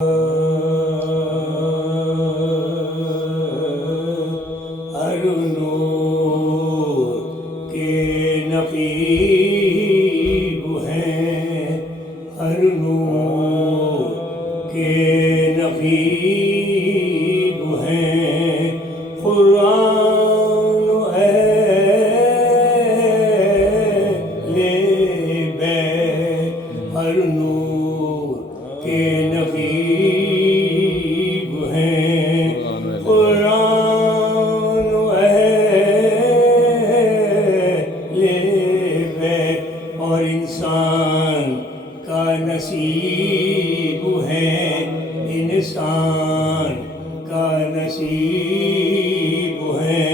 ہر نور کے نقیب ہیں، ہر نور کے نقیب ہیں، قرآن اہل بیت ہر نور کے نقیب ہیں، قرآن اہل بیت اور انسان کا نصیب ہے، انسان کا نصیب ہے،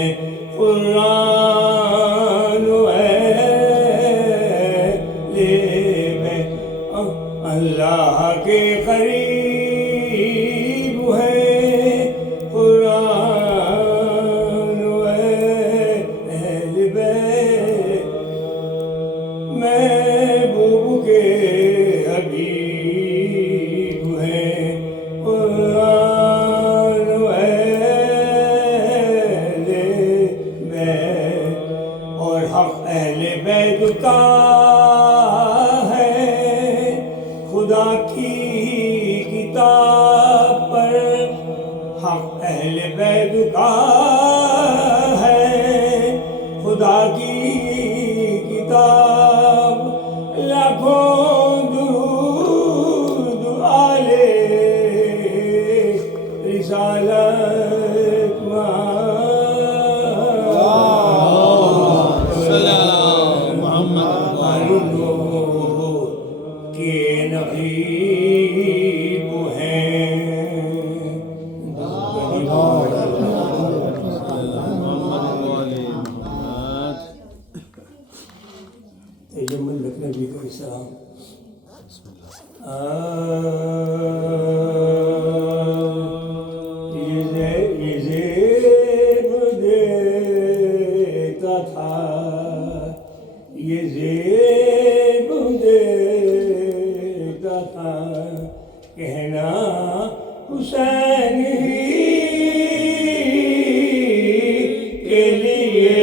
قرآن اہل بیت اللہ کے قریب ہے، قرآن اہل بیت محبوب کے حبیب ہیں، قرآن اہل بیت اور حق اہل بیت کا ہے خدا کی کتاب پر، حق اہل بیت کا ہے خدا کی کتاب، لاکھوں درود آلے رسالت کے نقیب ہیں، تجمل لکھنوی کا السلام۔ یہ زیب دیتا تھا، یہ زیب دیتا تھا، کہنا حسین کے لیے،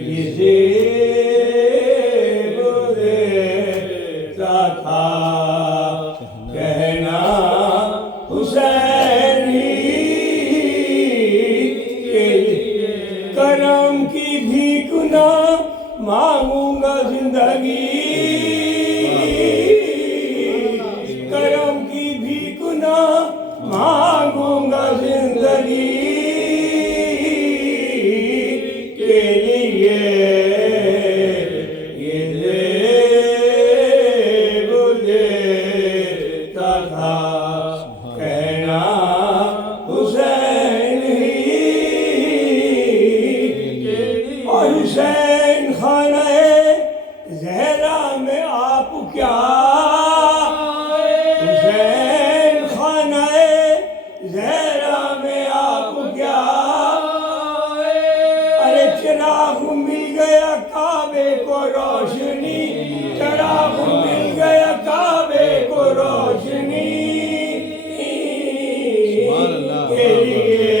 یہ زیب دیتا تھا، کہنا حسین کے لیے، کرم کی بھیک نہ مانگوں گا زندگی، کرم کی بھیک نہ مانگوں گا زندگی کے لیے، یہ زیب دیتا تھا، کہنا حسین اور حسین خانہ زہرا میں آپ کیا، حسین خانہ زہرا میں آپ کیا، ارے چراغ مل گیا کعبے کو روشنی، چراغ مل گیا کعبے کو روشنی کے لیے،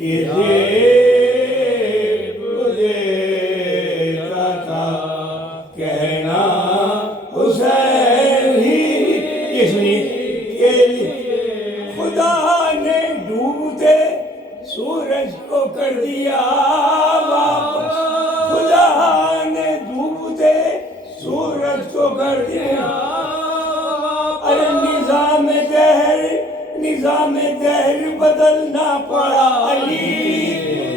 یہ زیب دیتا تھا، کہنا حسین ہی، یہ سنیے، کے لیے خدا نے ڈوبتے سورج کو کر دیا واپس، خدا نے ڈوبتے سورج کو کر دیا، ارے نظام دہر بدلنا پڑا علی،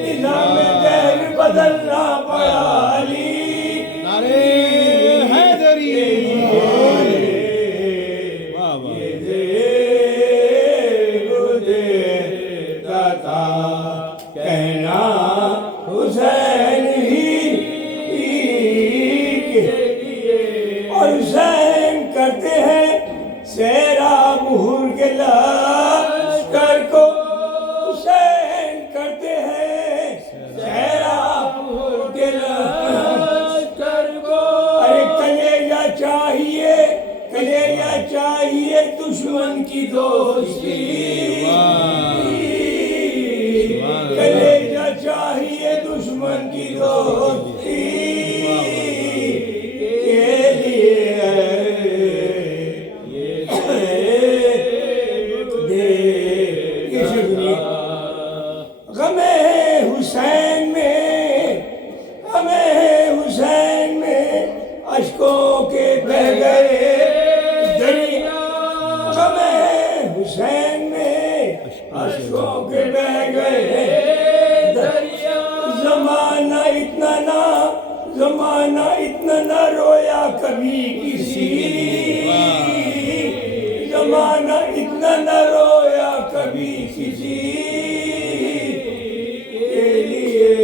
نظام دہر بدلنا پڑا علی، نعرے حیدری، یہ زیب دیتا تھا، کہنا حسین ہی کے لیے، اور حسین کرتے ہیں سیراب حور کے لشکر کو، حسین کرتے ہیں سیراب حور کے لشکر کو، ارے کلیجہ چاہیے، کلیجہ کلیجہ چاہیے دشمن کی دوستی کلیجہ چاہیے دشمن کی دوستی کے لیے غم حسین میں اشکوں کے بہ گئے دریا غم حسین میں اشکوں کے بہ گئے دریا زمانہ اتنا نہ رویا کبھی کسی زمانہ اتنا نہ رویا کبھی کسی کے لیے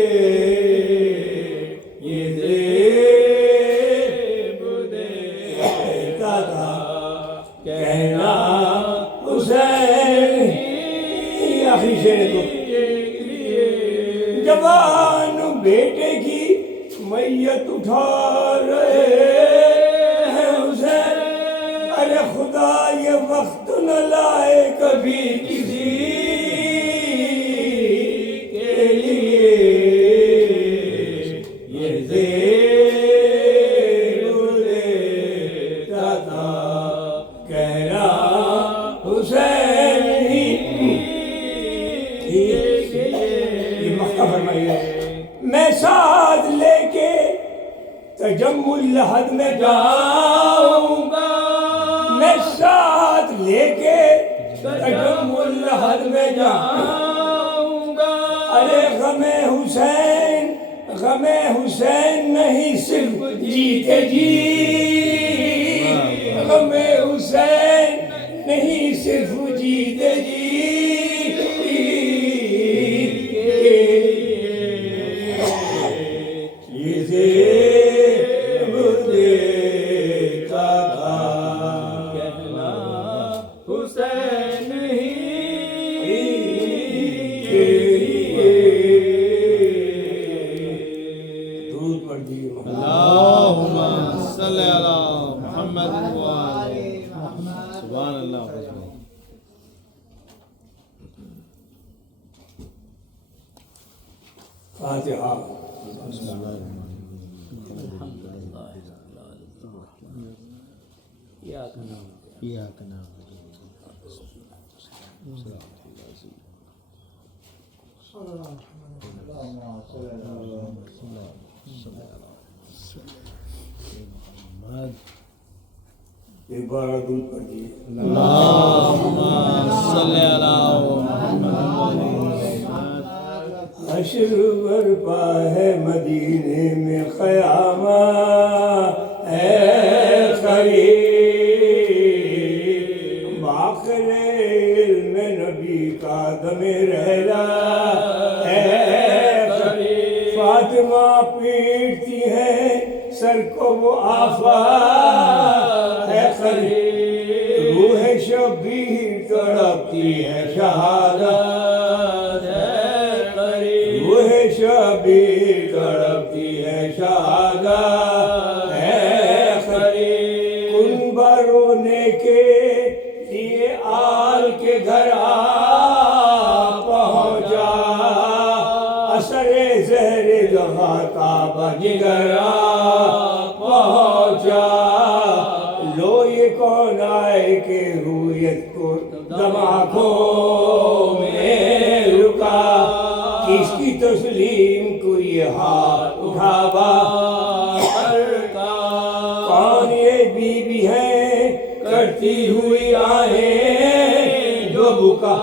یہ دیتا تھا کہنا حسین آخری شعر کو جوان بیٹے کی میت اٹھا رہے ہیں حسین ارے خدا یہ وقت نہ لائے کبھی کسی کے لیے یہ زیب دیتا تھا کہنا حسین یہ مقطع فرمائیے میں ساتھ لے کے تجمل لحد میں جاؤں گا میں ساتھ لے کے تجمل لحد میں جاؤں گا ارے غم حسین نہیں صرف جیتے جی غم حسین نہیں صرف جیتے جی فاتحہ ایک بار درود پڑھیے اللہم صلی علی حشر برپا ہے مدینے میں قیامت ہے قریب باخر علم نبی کا دم رہلا ہے قریب فاطمہ پیٹتی ہے سر کو وہ آفات ہے قریب روح شبیر تڑپتی ہے شہادت شبیر تڑپتی ہے شہادت ہے قریب کنبہ رونے کے لیے آل کے گھر آ پہنچا اثر زہر جہاں کعبہ جگر آ پہنچا لو یہ کون آئے کہ رویت کو دم آنکھوں میں رکا کس کی تسلیم کو یہ ہاتھ اٹھاوا کون یہ بی بی ہے کرتی ہوئی آہیں جو بکا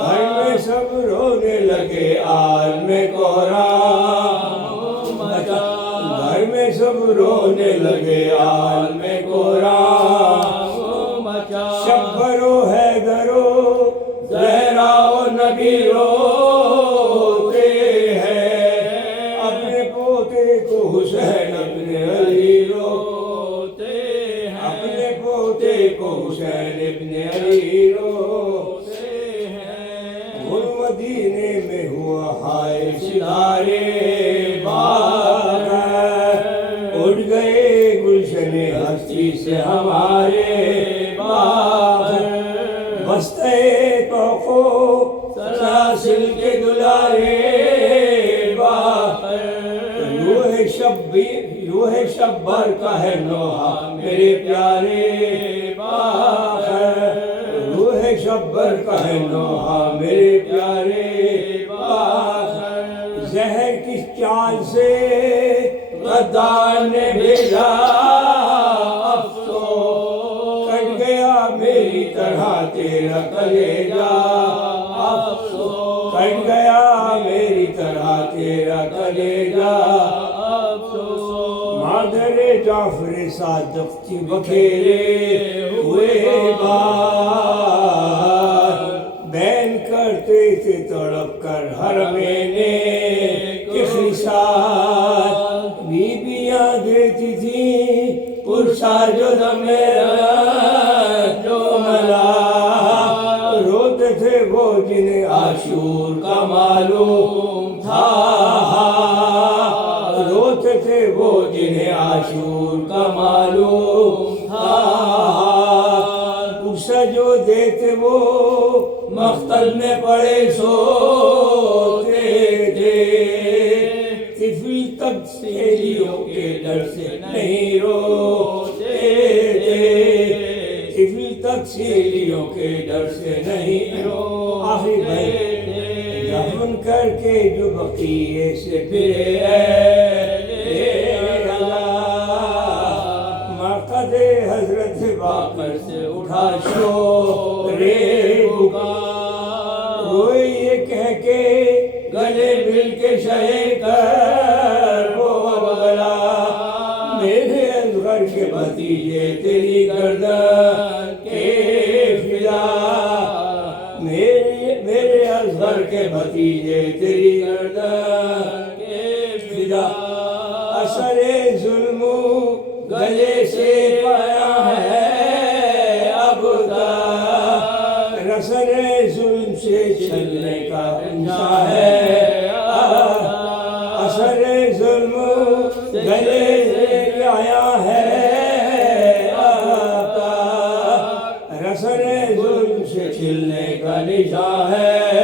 گھر میں سب رونے لگے آل میں کوہرام گھر میں سب رونے لگے آل میں کوہرام شبر و حیدر و زہرا و نبی حسین ابن علی روتے ہیں اپنے پوتے کو حسین ابن علی روتے ہیں گل مدینے میں ہوا ہائے ستارے بار اٹھ گئے گلشن ہستی سے ہمارے باخر بستے توقو سلاسل کے دلارے باخر روح شبر کا ہے نوحہ میرے پیارے باخر روح شبر کا ہے نوحہ میرے پیارے باخر زہر کس چال سے غدار نے بھیجا افسوس کٹ گیا میری طرح تیرا کلیجہ افسوس کٹ گیا میری طرح تیرا کلیجہ افسوس مادر جعفر صادق کی بکھیرے ہوئے بار بین کرتے تھے تڑپ کر حرمین کے خسار بیبیاں دیتی تھیں پرسا جو میرا جو ملا روتے تھے وہ جنہیں عاشور کا معلوم تھا روتے تھے وہ جنہیں عاشور کا معلوم تھا پرسا جو دیتے وہ مقتل میں پڑے سوتے تھے طفل تکسیریوں کے ڈر سے نہیں روتے تھے طفل تکسیریوں کے ڈر سے نہیں آخری بھائی دفن کر کے جو بقیے سے پھرے مقد حضرت باقر سے اٹھا شورے پکار روئے یہ کہہ کے گلے مل کے شہے کر وہ بگلا میرے اصغر کے بھتیجے تیری گردن کے فدا میرے اصغر کے بھتیجے تیری گردن کے فدا اثر ظلم گلے سے پایا ہے اب تک رسن ظلم سے چلنے کا انجا ہے اثر ظلم گلے سے آیا ہے اب تک رسن ظلم سے چلنے کا نشاں ہے